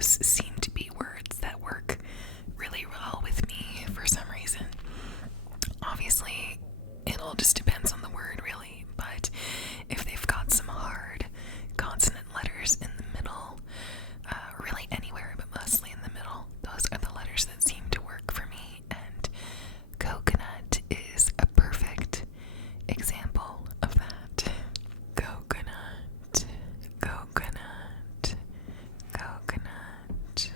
those seem to be words that work really well with me for some reason. Obviously, it all just depends on the word, really, but if they've got some hard consonant letters in the middle, really anywhere, but mostly in the middle, those are the letters that seem to work for me, and coconut is a perfect example of that. Coconut, coconut, coconut.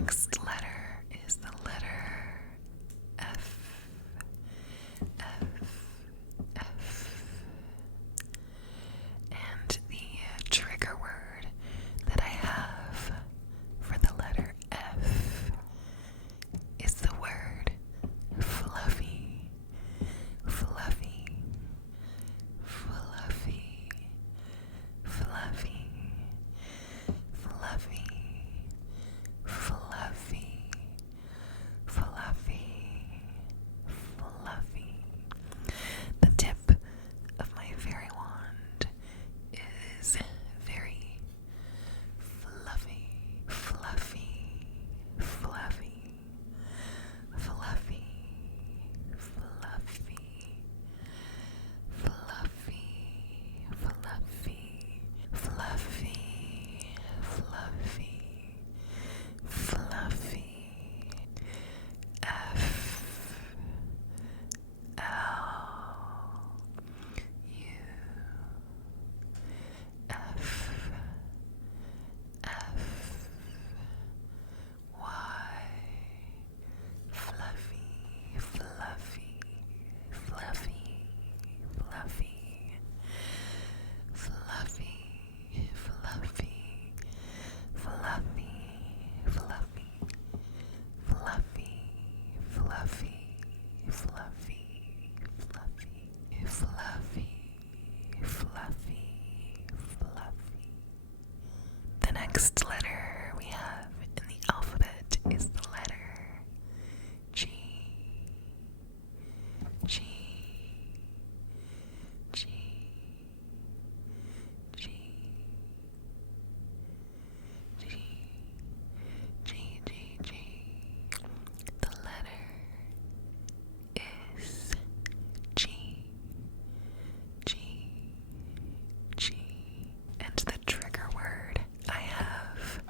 next letter is the letter F. And the trigger word that I have for the letter F is the word fluffy. Fluffy. Fluffy. Fluffy. Fluffy. Fluffy. Fluffy. Fluffy. The tip of my fairy wand is very fluffy, fluffy, fluffy, fluffy, fluffy, fluffy, fluffy, fluffy, fluffy, fluffy. F L U F F Y fluffy, fluffy, fluffy, fluffy, fluffy, fluffy, fluffy, fluffy, fluffy, fluffy, fluffy, fluffy, fluffy, fluffy, fluffy. The next letter we have in the alphabet is the letter G. G. G. G. G. G. G. G. The letter is G. G. G. And the trigger word I have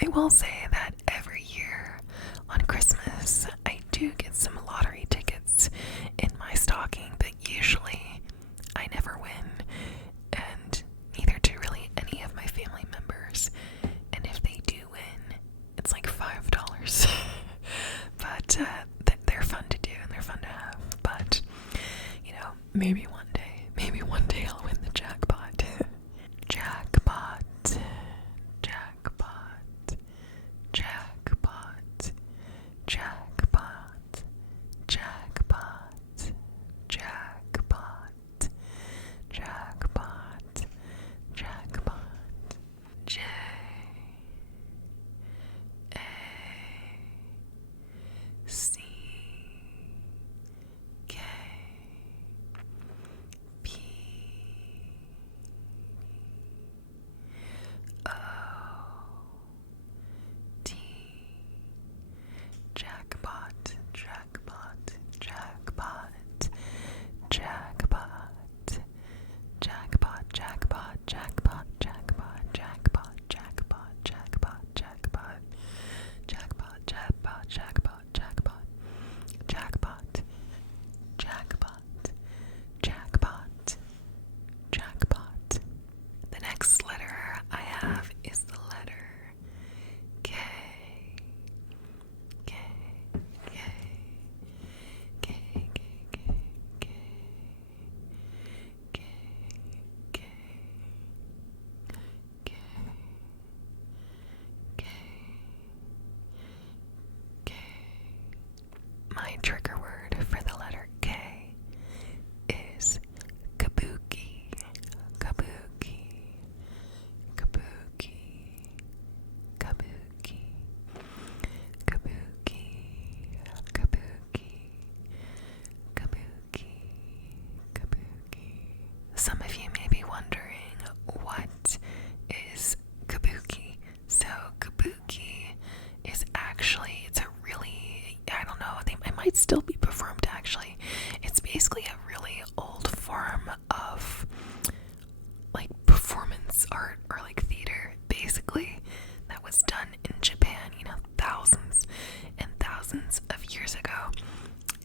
I will say that every year on Christmas, I do get some lottery tickets in my stocking, but usually I never win, and neither do really any of my family members. And if they do win, it's like $5. But they're fun to do and they're fun to have. But, maybe one day I'll win the jackpot. Jackpot. Jackpot. Jackpot. Jackpot. Jackpot. Jackpot. Jackpot. Jackpot. J A C K P O T. Jackpot, jackpot, jackpot, jackpot, jackpot, jackpot, jackpot, jackpot, jackpot, jackpot, jackpot, jackpot, jackpot, jackpot, jackpot, jackpot, jackpot, jackpot, jackpot, jackpot. The next letter I have is the letter K. K, K, K, K, K, K, K, K, K, K, K. My trigger word for the letter K is kabuki, kabuki, kabuki, kabuki, kabuki, kabuki, kabuki, kabuki. Some of you may be wondering, what is kabuki? So kabuki is actually, it's a really, I don't know, it might still be performed actually. It's basically a really old form of like performance art or like theater, basically, that was done in Japan, thousands and thousands of years ago.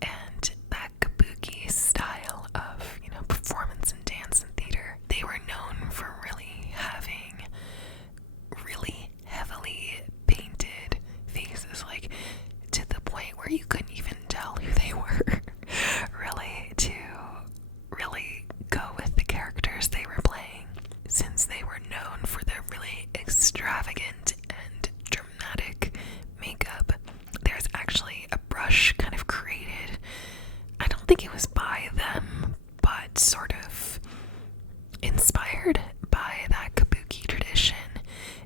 And that kabuki style of, performance and dance and theater, they were known for really having really heavily painted faces, like to the point where you couldn't even tell who they were, really, to really go with the characters they were playing, since they were known for their really extravagant and dramatic makeup. There's actually a brush kind of created, I don't think it was by them, but sort of inspired by that kabuki tradition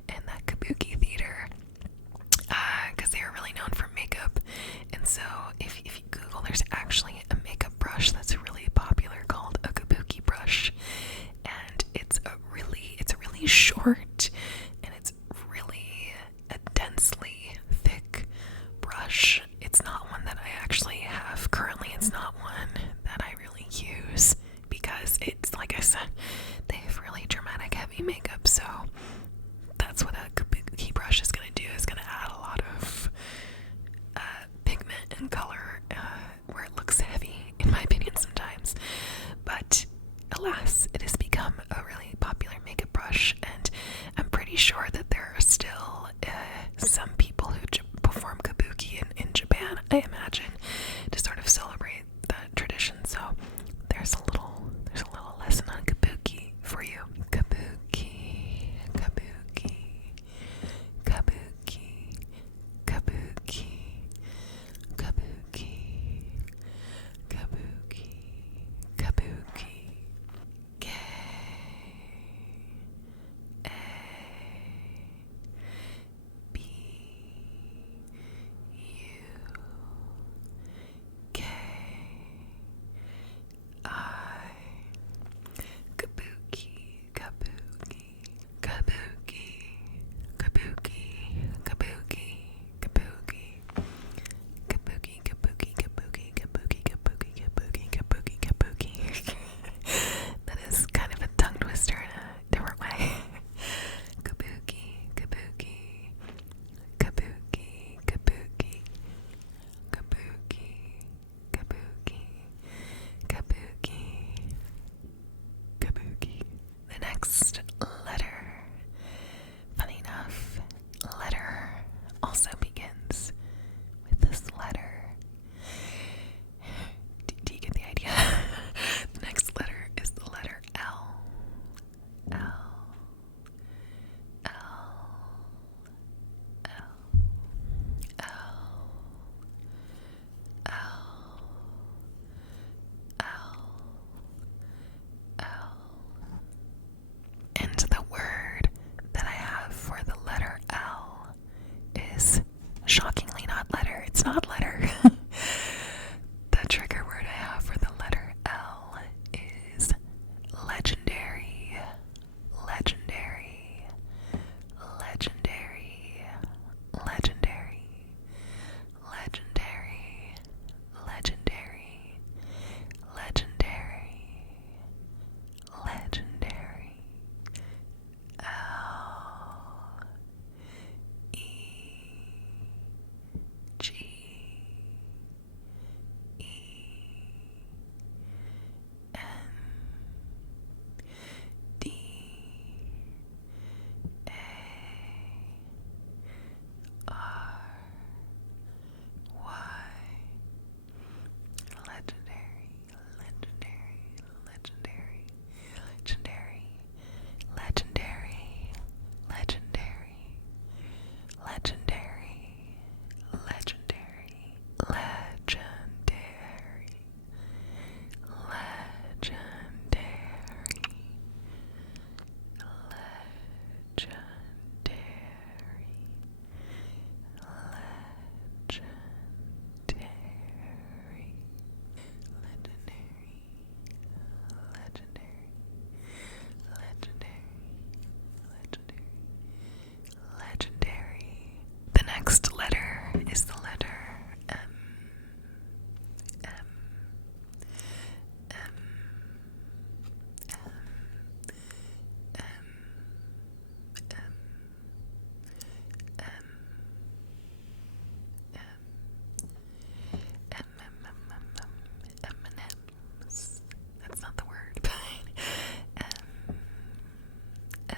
and that kabuki theater, because they were really known for makeup. And so if you Google, there's actually a makeup brush that's really popular called a kabuki brush, and it's a really short, and it's really a densely thick brush. It's not one that I actually have currently. It's not one that I really use because it's, like I said, they have really dramatic heavy makeup, so that's what a kabuki brush is going to do, is going to add a lot of pigment and color where it looks heavy, in my opinion, sometimes. But alas, it has become a really popular makeup brush, and I'm pretty sure that there are still some people who perform kabuki in Japan, I imagine, to sort of celebrate that tradition. So there's a little lesson on kabuki for you. Kabuki, kabuki, kabuki, kabuki, kabuki, kabuki, kabuki. K A B U legendary, legendary, legendary, legendary, legendary, legendary, legendary, legendary, legendary, legendary, legendary. The next letter is the letter M. M. M. M. M. M. M&Ms. That's not the word, but M.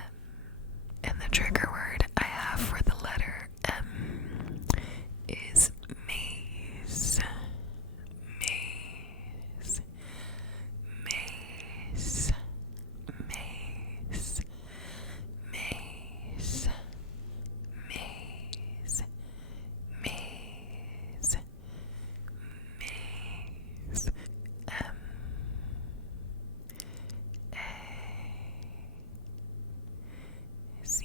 And the trigger word I have for the letter M is maze. Maze. Maze. Maze. Maze. Maze. Maze. Maze. M. A. Z.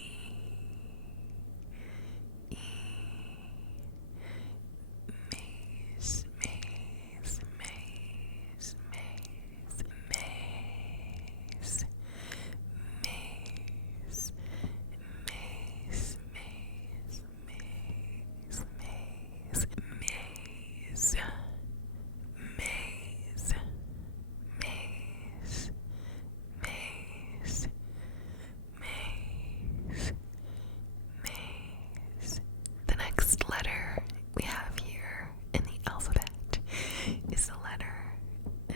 E. Maze, maze, maze, maze, maze, maze, maze, maze, maze, maze, maze, maze, maze, maze, maze, maze. The next letter we have here in the alphabet is the letter N.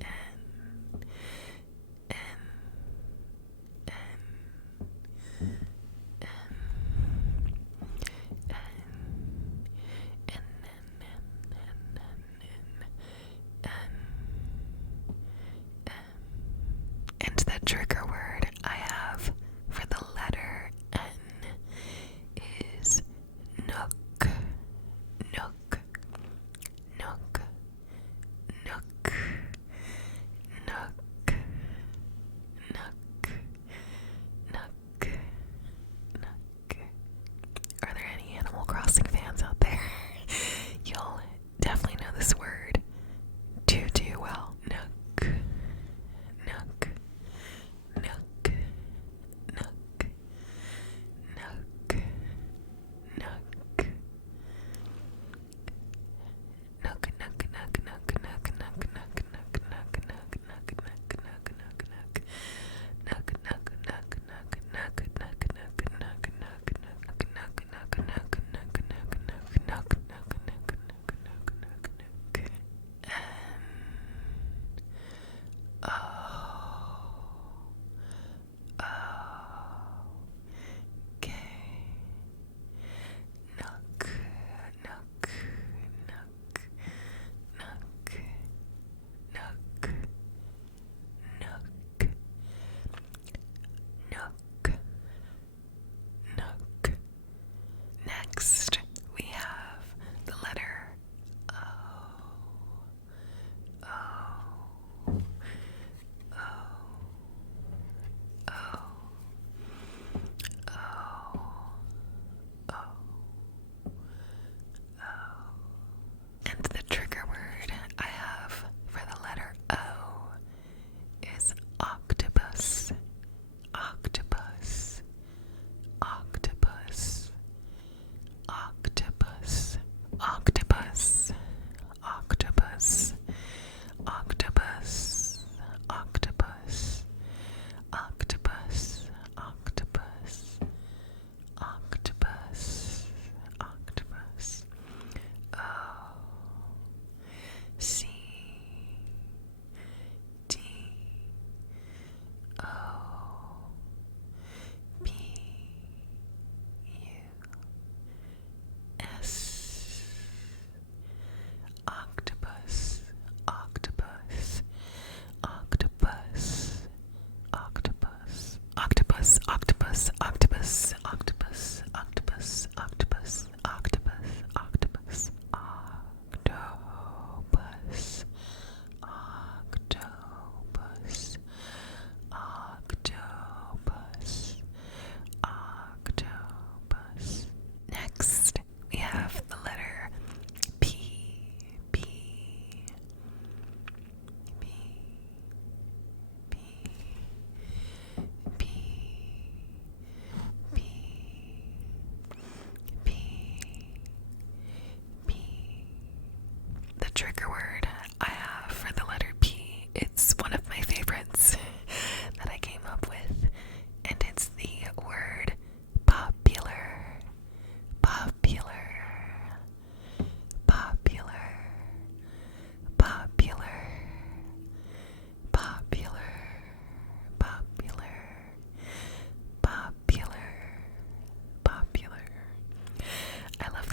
N. N. N. N. And the trigger word I have for the letter N is nook. Nook. Nook. Nook. Nook. Nook. Nook. Nook. Are there any Animal Crossing fans out there? You'll definitely know this word too well. Nook. Nook. Nook.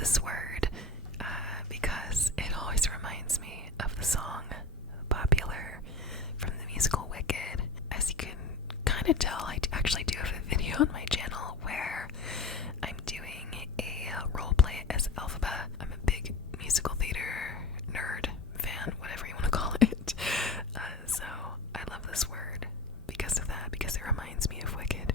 this word because it always reminds me of the song Popular from the musical Wicked. As you can kind of tell, I actually do have a video on my channel where I'm doing a role play as Elphaba. I'm a big musical theater nerd, fan, whatever you want to call it. So I love this word because of that, because it reminds me of Wicked.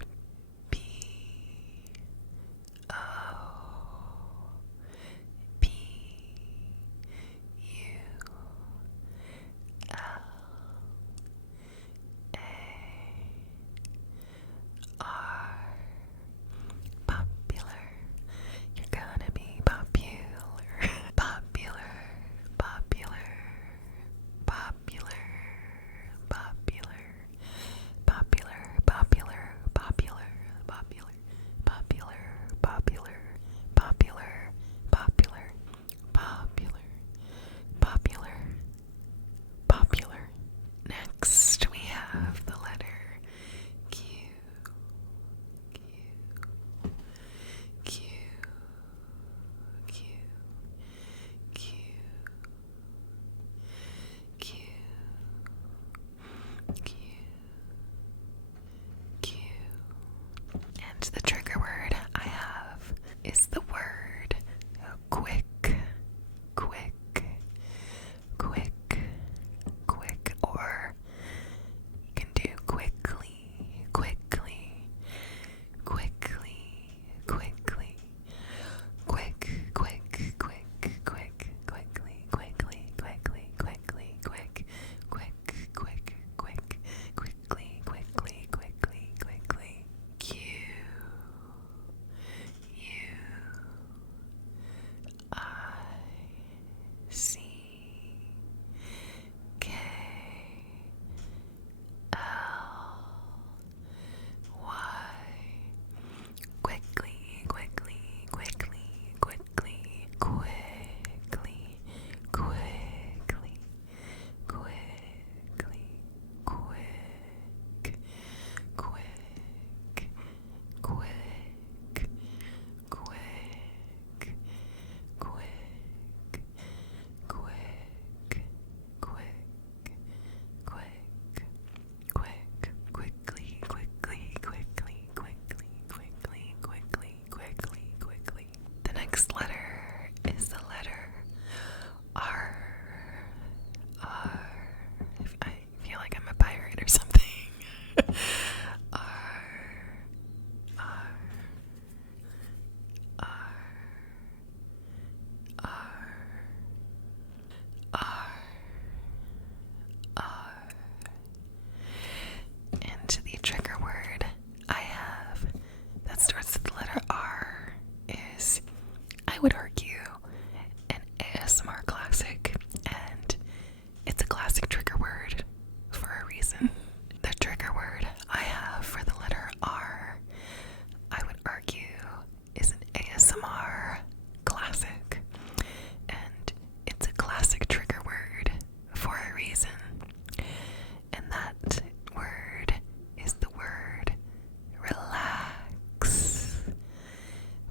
Popular. You're gonna be popular. Popular. Popular. Popular. Popular. Popular. Popular. Popular. Popular. Popular. Popular. Popular. Popular. Popular. Popular. Popular. Next we have the letter Q. Q. Q. Q. Q. Q. Q. And the trigger word I have is the word quick. Quick. Quick. Quick. Or you can do quickly. Quickly. Quickly. Quickly. Quick. Quick. Quick. Quick. Quickly. Quickly. Quickly. Quickly. Quick. Quick. Quick. Quick. Quickly. Quickly. Quickly. Quickly. Q. U. I. C. K. L. Y. Quickly, quickly, quickly, quickly, quickly, quickly, quickly, quick, quick, quick, quick, quick, quick, quick, quickly, quickly, quickly, quickly, quickly, quickly, quickly, quickly. The next letter is the letter R. R. I feel like I'm a pirate or something. R. R. R. R. R. R. And the trigger word I have that starts with the letter R is, I would argue, an ASMR classic, and it's a classic trigger word for a reason. The trigger word I have for the letter R, I would argue, is an ASMR classic, and it's a classic trigger word for a reason, and that word is the word relax.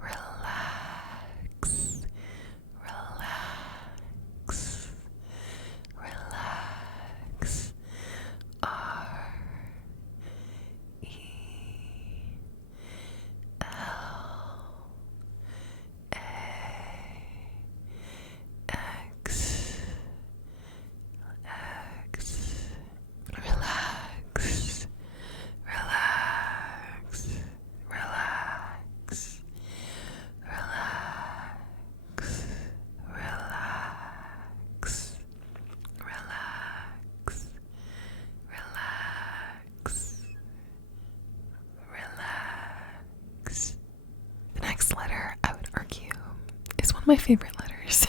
Relax. Relax. Relax. R. E. L. A. X. X. Relax. Relax. Relax. Relax. Relax. Relax. Relax. Relax. The next letter, I would argue, is one of my favorite letters.